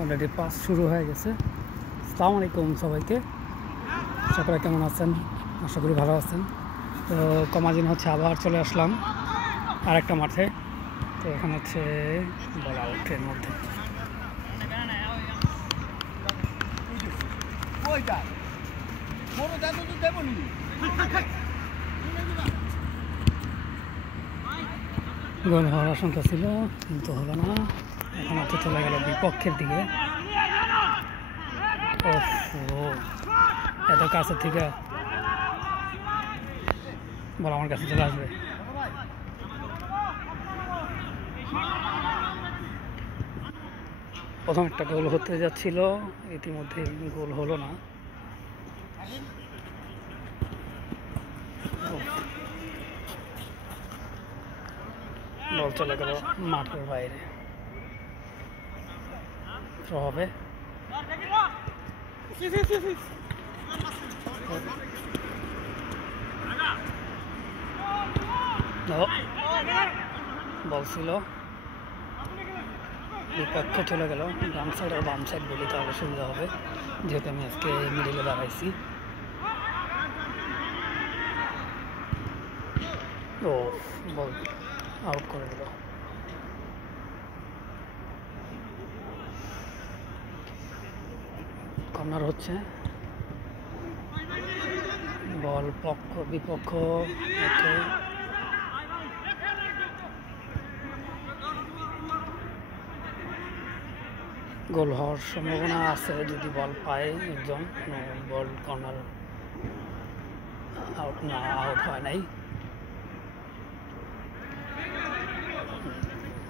Already pass শুরু হয়ে গেছে। আসসালামু আলাইকুম সবাইকে, সকলে কেমন আছেন? আশা করি ভালো আছেন। তো কমাজিন হচ্ছে আবার চলে আসলাম আর একটা মাঠে। তো এখানে হচ্ছে বল আউটের মধ্যে গোল হওয়ার আশঙ্কা ছিল, কিন্তু হলো না। এখন হচ্ছে চলে গেল বিপক্ষের দিকে। এত কাছে থেকে বল আমার কাছে চলে আসবে। প্রথম একটা গোল হতে যাচ্ছিল, ইতিমধ্যে গোল হলো না। বল চলে গেল মাঠের বাইরে, থ্রো হবে। বল ছিল বিপক্ষে চলে গেল। ডান সাইড আর বাম সাইড বলি তাহলে সুবিধা হবে, যেহেতু আমি আজকে মিডিলে দাঁড়াইছি। ও বল আউট করে দিল। কর্নার হচ্ছে, বল বিপক্ষ হচ্ছে। গোল হওয়ার সম্ভাবনা আছে যদি বল পায় একজন। বল কর্নার আউট হয় নাই।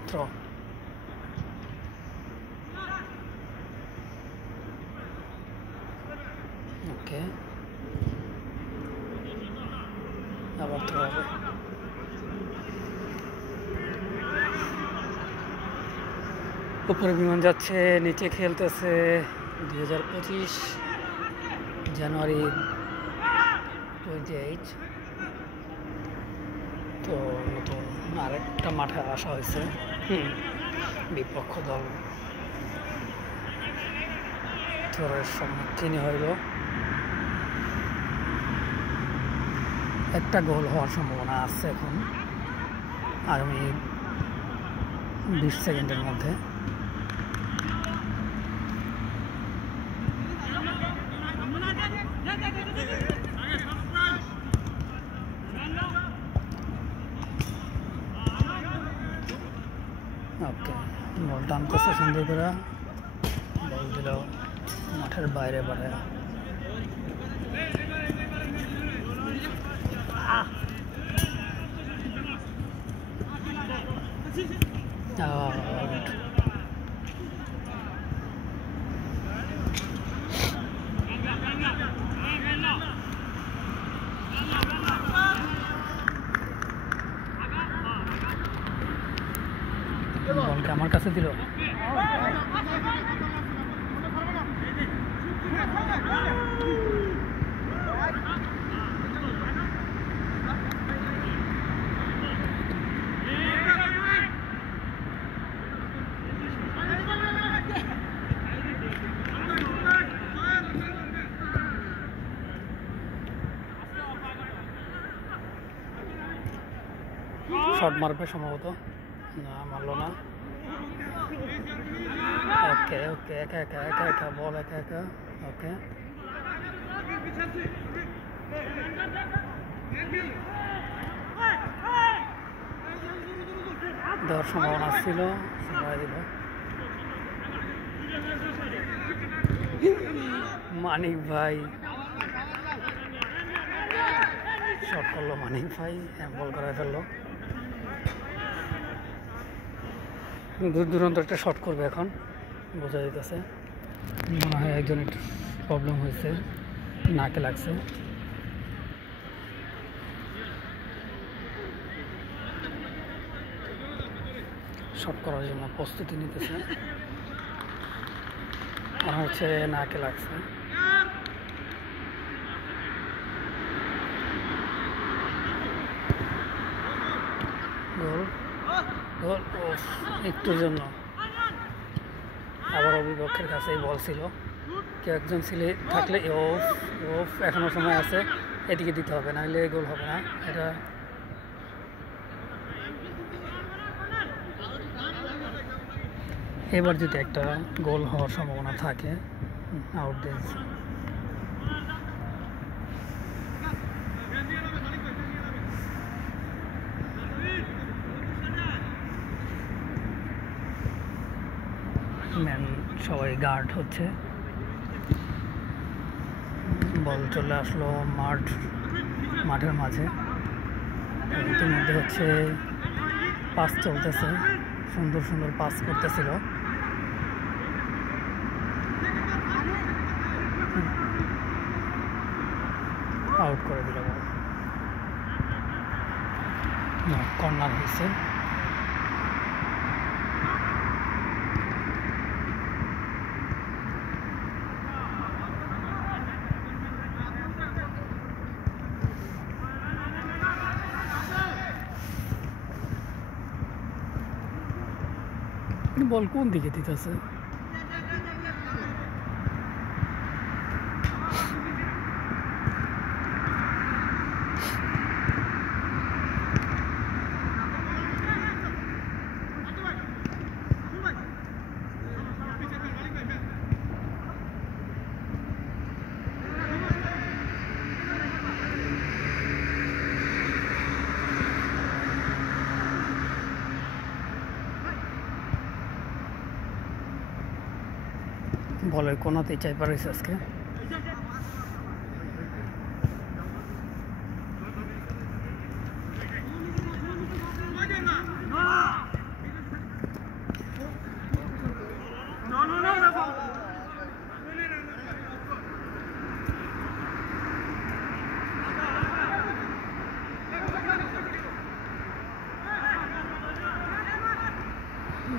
থ্রো ওকে, আবার থ্রো হবে। উপরে বিমান যাচ্ছে, নিচে খেলতেছে। 2025 জানুয়ারি 28। তো নতুন আরেকটা মাঠে আসা হয়েছে। বিপক্ষ দল থ্রোয়ের সম্মুখীন হইল। একটা গোল হওয়ার সম্ভাবনা আছে এখন আগামী 20 সেকেন্ডের মধ্যে। ওকে, বল টানতেছে সুন্দর করে, বল দিল মাঠের বাইরে বাড়ে। বলকে আমার কাছে দিল। শট মারবে সম্ভবত, না মারলো না। ওকে ওকে, একা একা একা একা বল, একা একা। ওকে, দেওয়ার সম্ভাবনা ছিল, সবাই দিল। মানিক ভাই শট করলো, মানিক ভাই বল করে ফেললো। দূর দূরান্ত একটা শট করবে এখন, বোঝা যেতেছে। মনে হয় একজন একটু প্রবলেম হয়েছে, নাকে লাগছে। শট করার জন্য প্রস্তুতি নিতেছে, মনে হচ্ছে নাকে লাগছে। গোল গোল, একটুর জন্য আবারও বিপক্ষের কাছেই বল ছিল, কেউ একজন ছিলে থাকলে অফ অফ, এখনও সময় আছে, এদিকে দিতে হবে, নাহলে গোল হবে না। এটা এবার যদি একটা গোল হওয়ার সম্ভাবনা থাকে, আউট দিয়েছে। ম্যান সবাই গার্ড হচ্ছে, বল চলে আসলো মাঠের মাঝে। ইতিমধ্যে হচ্ছে পাস চলতেছে, সুন্দর সুন্দর পাস করতেছিল। আউট করে দিল, কর্নার হয়েছে। বল কোন দিকে দিতেছে? বলের কোনাতেই চাই পারিস আজকে।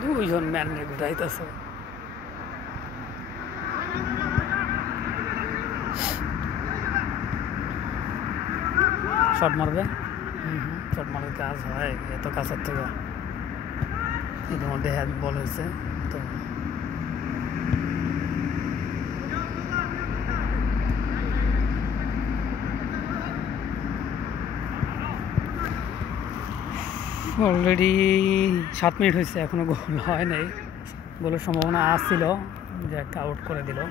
দুইজন ম্যান নিয়ে ঘুরাইতেছে। শট মারবে, শট মারলে কাজ হয়, এত কাছের থেকে। ইতিমধ্যে হ্যান্ড বল হয়েছে, তো অলরেডি 7 মিনিট হয়েছে, এখনো গোল হয় নাই। গোলের সম্ভাবনা আসছিল, যে একটা আউট করে দিল।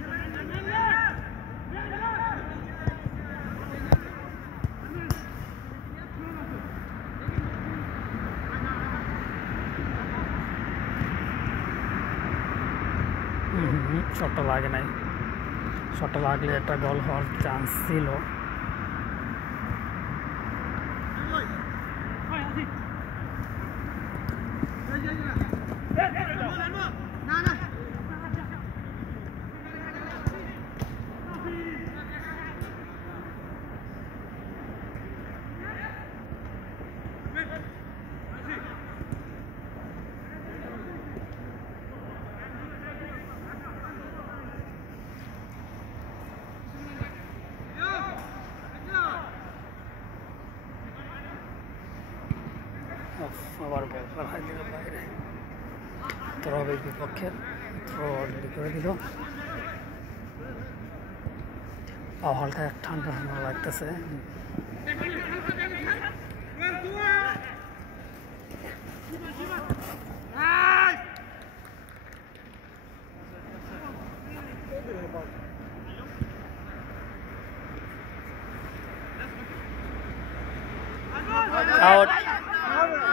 শটটা লাগে নাই, শটটা লাগলে একটা গোল হওয়ার চান্স ছিল। আবার বল পাঠাই দিল বাইরে, থ্রো হবে বিপক্ষের, থ্রো অলরেডি করে দিল। হালকা ঠান্ডা ঠান্ডা লাগতেছে। Out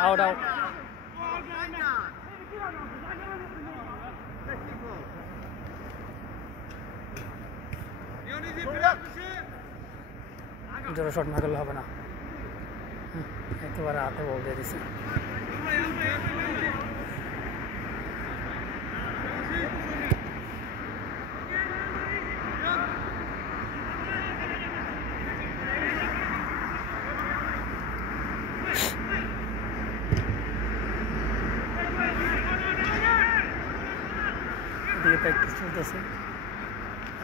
out out. জোরে শট না করলে হবে না, একেবারে হাতে বল দিয়ে দিছে। এদিকে প্র্যাকটিস চলতেছে,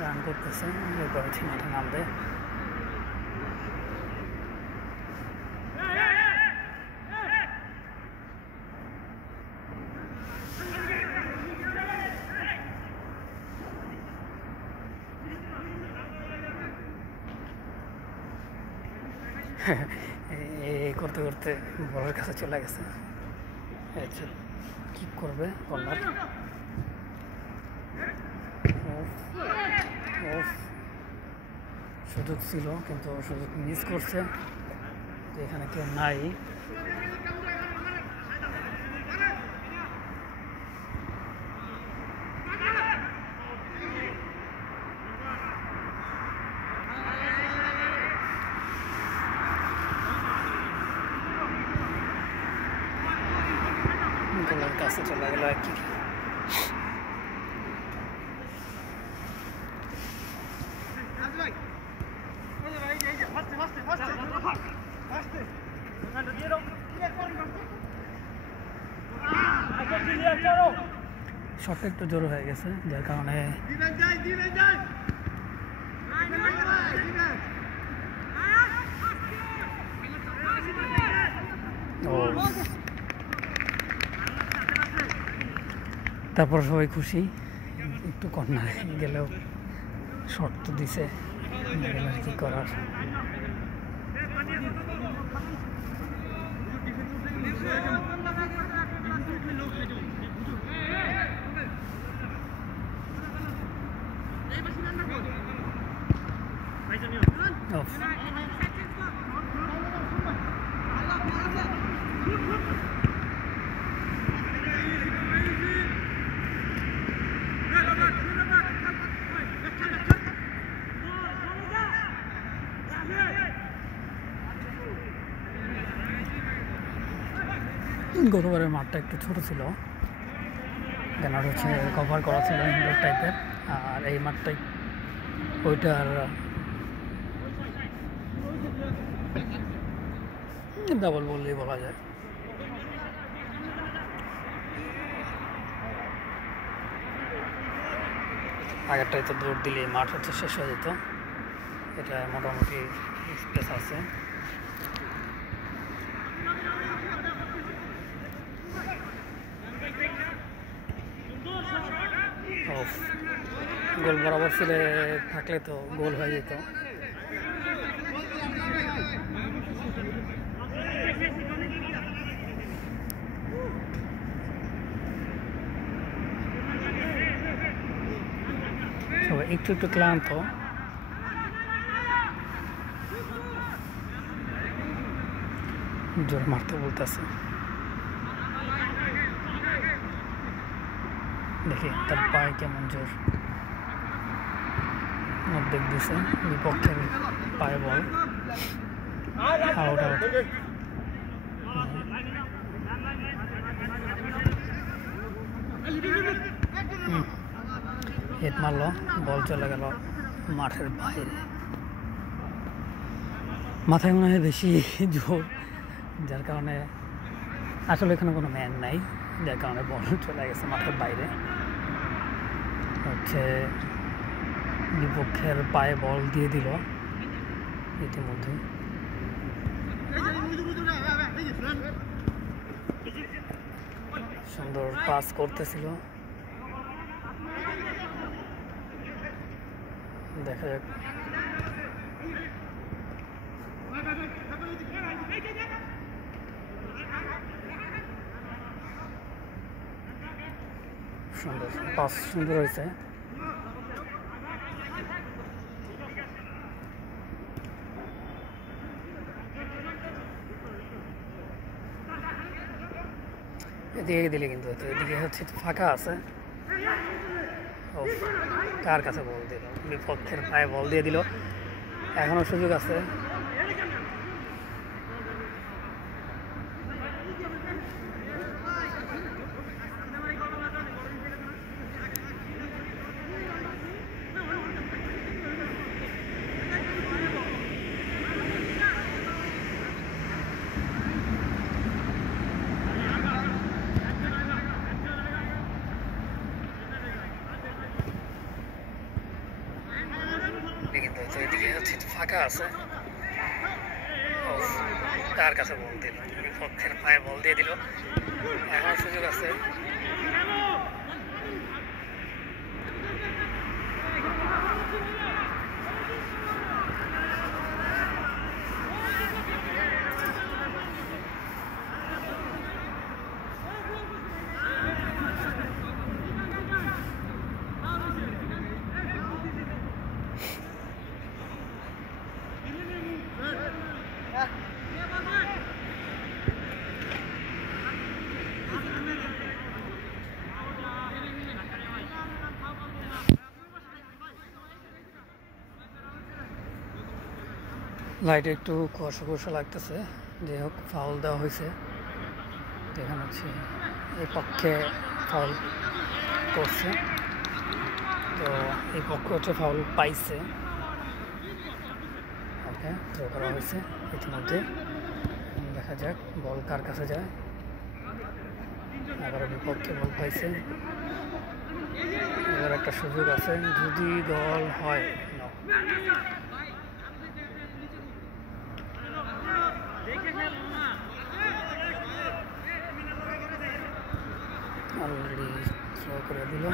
রান করতেছে, এরপরে ঠিক মাঠে নামবে। এই করতে করতে বলের কাছে চলে গেছে। কি করবে কর্নার, সুযোগ ছিল কিন্তু সুযোগ মিস করছে। এখানে কেউ নাই, গোলের কাছে চলে গেল আর কি। শটটা একটু জোর হয়ে গেছে, যার কারণে তারপর সবাই খুশি। একটু কর্নার গেলেও শট তো দিছে, কি করার। গতবারের মাঠটা একটু ছোট ছিল, কেন হচ্ছে কভার করা ছিল ইনডোর টাইপের, আর এই মাঠটাই ওইটার ডাবল বললেই বলা যায়। আগেরটাই তো দৌড় দিলে মাঠ হচ্ছে শেষ হয়ে যেত, এটা মোটামুটি স্পেস আছে। গোল বরাবর ফিরে থাকলে তো গোল হয়ে যেত। সবাই একটু একটু ক্লান্ত, জোর মারতে বলতেছে। দেখি তার পায়ে কেমন জোর, অর্ধেক দিছে বিপক্ষের পায়ে বল, আউট আউট। হেড মারলো, বল চলে গেল মাঠের বাইরে। মাথায় মনে হয় বেশি জোর, যার কারণে আসলে এখানে কোনো ম্যান নাই, যার কারণে বল চলে গেছে মাঠের বাইরে। হচ্ছে বিপক্ষের পায়ে বল দিয়ে দিল ইতিমধ্যে। সুন্দর পাস করতেছিল, দেখা যাক। সুন্দর পাস, সুন্দর হয়েছে। এদিকে দিলে কিন্তু এদিকে হচ্ছে ফাঁকা আছে। কার কাছে বল দিল, বিপক্ষের পায়ে বল দিয়ে দিল, এখনো সুযোগ আছে। কিন্তু এদিকে হচ্ছে ফাঁকা আছে। কার কাছে বল দিল, বিপক্ষের পায়ে বল দিয়ে দিল, এখনো সুযোগ আছে। লাইটে একটু কুয়াশা কুয়াশা লাগতেছে, যাই হোক ফাউল দেওয়া হয়েছে। এখানে হচ্ছে এই পক্ষে ফাউল করছে, তো এই পক্ষে হচ্ছে ফাউল পাইছে। ওকে, থ্রো করা হয়েছে ইতিমধ্যে। দেখা যাক বল কার কাছে যায়। আবার বিপক্ষে বল পাইছে, এবার একটা সুযোগ আছে যদি গোল হয়। অলরেডি থ্রো করে দিল।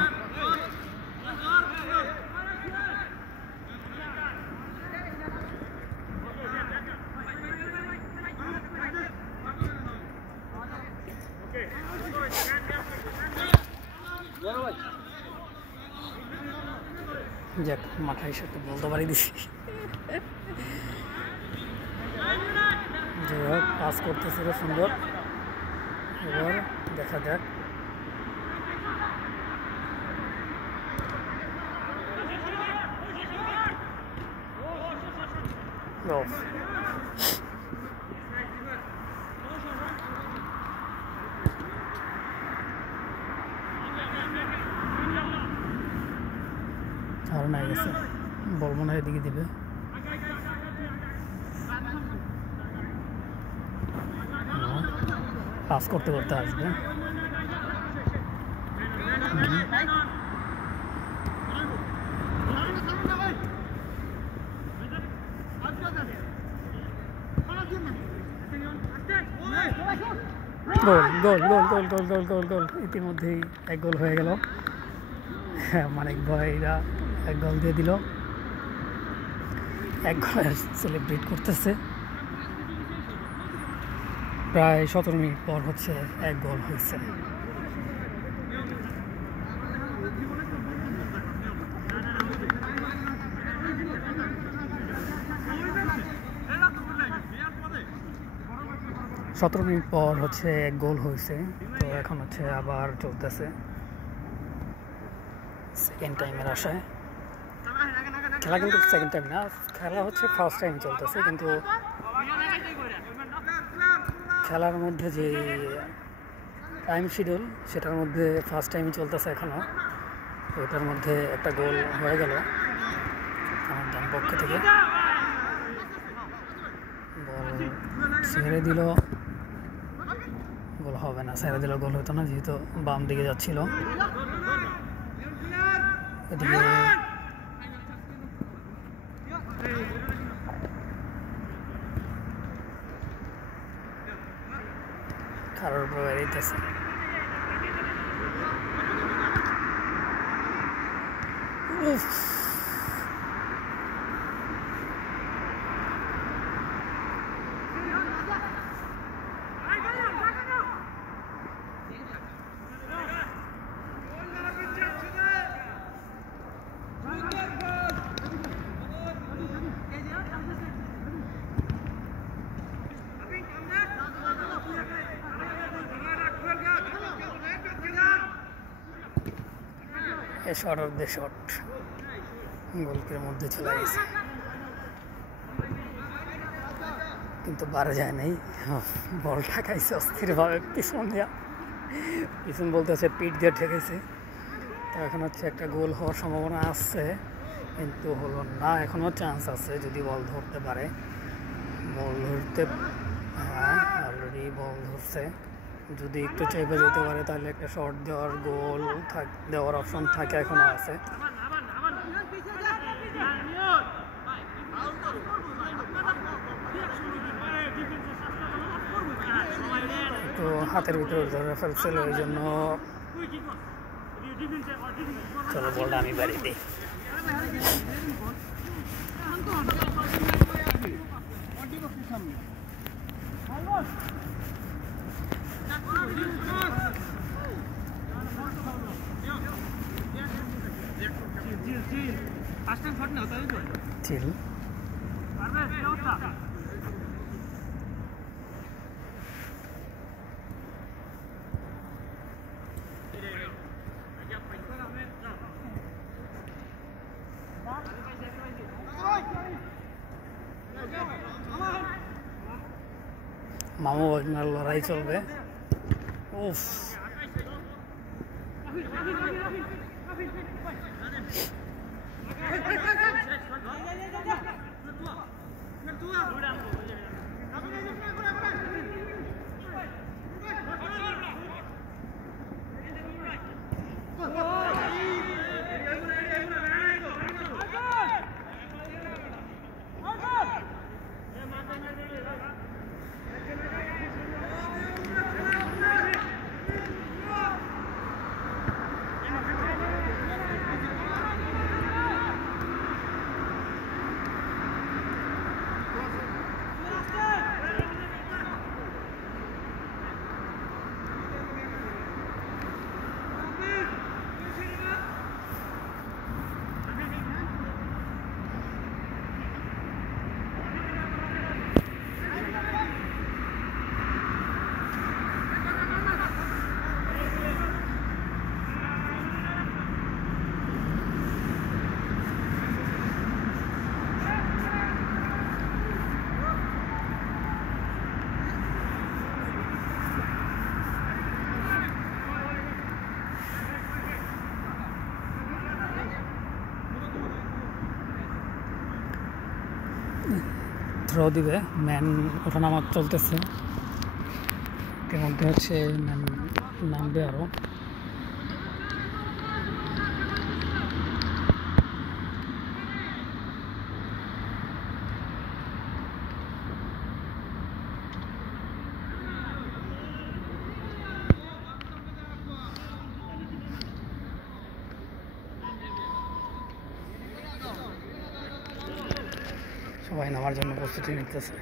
যাক, মাথায় সাথে বলতে পারি দিছি। যাই হোক, পাস করতেছিল সুন্দর। এবার দেখা যাক। আর নাই গেছে, বল মনে হয় এদিকে দিবে। পাস করতে করতে আসবে। গোল গোল গোল গোল গোল গোল গোল গোল ইতিমধ্যেই এক গোল হয়ে গেল। মানিক ভাইরা এক গোল দিয়ে দিল, এক গোল সেলিব্রেট করতেছে। প্রায় 17 মিনিট পর হচ্ছে এক গোল হয়েছে। সতেরো মিনিট পর হচ্ছে এক গোল হয়েছে, তো এখন হচ্ছে আবার চলতেছে সেকেন্ড টাইমের আশায়। খেলা কিন্তু সেকেন্ড টাইম না, খেলা হচ্ছে ফার্স্ট টাইম চলতেছে, কিন্তু খেলার মধ্যে যে টাইম শিডিউল সেটার মধ্যে ফার্স্ট টাইমই চলতেছে এখনও। তো এটার মধ্যে একটা গোল হয়ে গেল আমার ডান পক্ষ থেকে। বল ছেড়ে দিল, গোল হবে না। ছেড়ে দিল, গোল হতো না, যেহেতু বাম দিকে যাচ্ছিল। এদিকে কারোর উপর বেরিয়েছে। শট অফ দ্য শট, গোলকের মধ্যে চলে গেছে, কিন্তু বারে যায় নাই। বলটা খাইছে অস্থিরভাবে পিছন দিয়া, পিছন বলতেছে পিঠ দিয়ে ঠেকেছে। তো এখন হচ্ছে একটা গোল হওয়ার সম্ভাবনা আছে, কিন্তু হলো না। এখনও চান্স আছে যদি বল ধরতে পারে। বল ধরতে, হ্যাঁ অলরেডি বল ধরছে। যদি একটু চেপে যেতে পারে তাহলে একটা শট দেওয়ার, গোল দেওয়ার অপশন থাকে, এখনও আছে। একটু হাতের ভিতরে ধরে ফেলছিল, ওই জন্য চলো বলটা আমি বাড়ি দিই। চিল মামু ভাগ্নার লড়াই চলবে। উফ, থ্রো দিবে, ম্যান ওঠানামা চলতেছে, এর মধ্যে হচ্ছে ম্যান নামবে আরো। সবাই নামার জন্য প্রস্তুতি নিতেছে।